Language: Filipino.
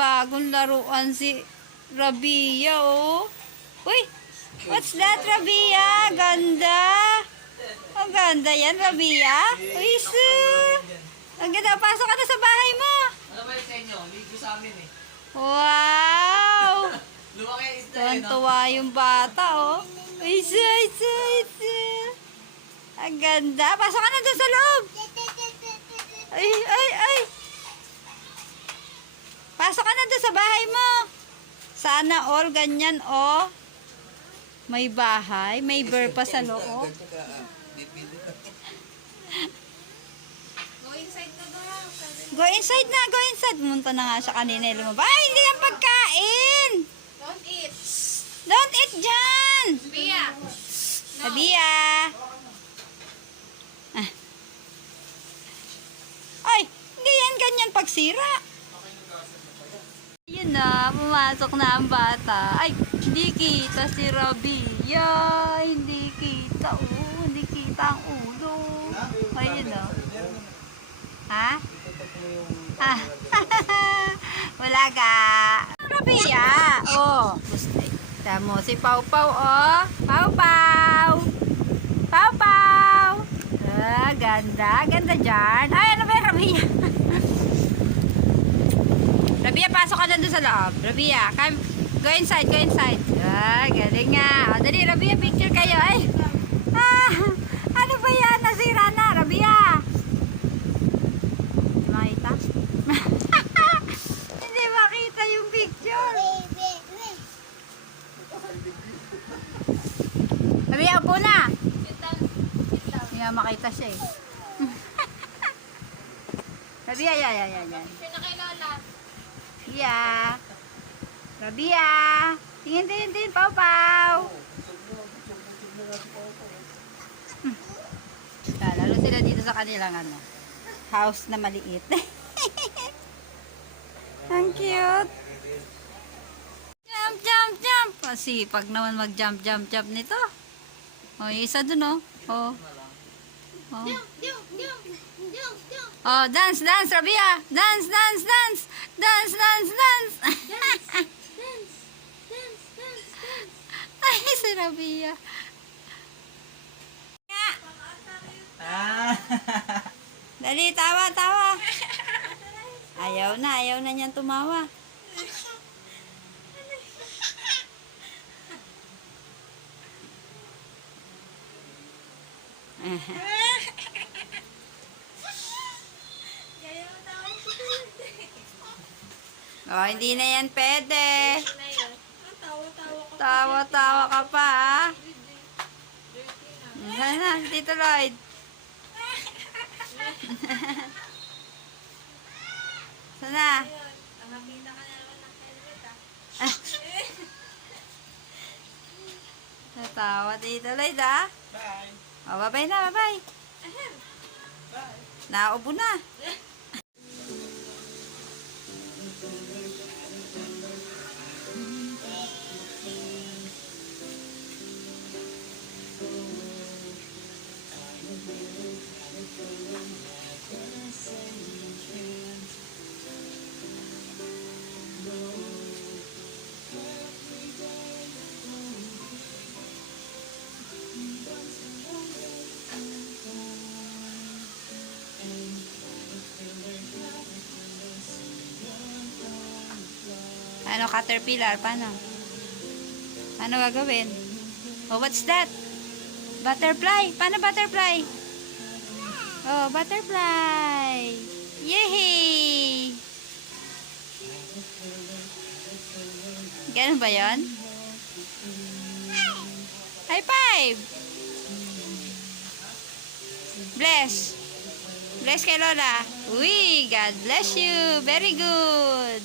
bagong laruan si Rabia, oh. Uy, what's that, Rabia? Ganda. Ang ganda yan, Rabia. Uy, ang ganda. Pasok ka na sa bahay mo. Ano ba yun sa inyo? Ligo sa amin eh. Wow. Lumaki yung isda eh, no? Tuwan-tuwa yung bata, oh. Isa. Ang ganda. Pasok ka na doon sa loob. Ay. Pasok ka na doon sa bahay mo. Sana all ganyan, oh. May bahay. May bear pa sa loob. Go inside na. Go inside. Munta na nga siya kanina. Lumabas. Ay, hindi yan pagkain. Don't eat. Don't eat dyan. Bia. Rabia. Ay, hindi yan ganyan pagsira. Yun na, pumasok na ang bata. Ay, hindi kita si Rabia. Hindi kita, oh. Hindi kita ang ulo. Ayun na. Ha? Ah. Wala ka. Rabia. Oh, gusto. Tamo si Pau Pau, oh. Pau Pau. Pau Pau. Ah, ganda. Ganda dyan. Ay, ano ba yung Rabia? Rabia, pasok ka na doon sa loob. Rabia, come. Go inside, go inside. Ah, galing nga. O, dali, Rabia, picture kayo. Ay. Ah, ano ba yan? Nasira na, Rabia. Makita? Hindi makita yung picture. Rabia, upo na. Hindi nga makita siya eh. Rabia, yan. Picture na kay Lola. Rabia. Rabia. Tingin. Pau. Lalo sila dito sa kanilang house na maliit. Ang cute. Jump. Masipag naman mag-jump nito. O, isa dun, oh. Oh. Oh, dance, Rabia. Dance. Ay, si Rabia. Dali, tawa. Ayaw na niyang tumawa. Oh, hindi na yan pwede. Tawa ka pa, ha? Sana, Tito Lloyd. Sana. Natawa, Tito Lloyd, ha? Bye. Oh, bye-bye na, bye-bye. Naubo na. Ano, caterpillar? Paano gagawin? Oh, what's that? Butterfly. Paano butterfly? Oh, butterfly. Yay! Ganun ba yun? High five! Bless kay Lola. Uy, God bless you. Very good.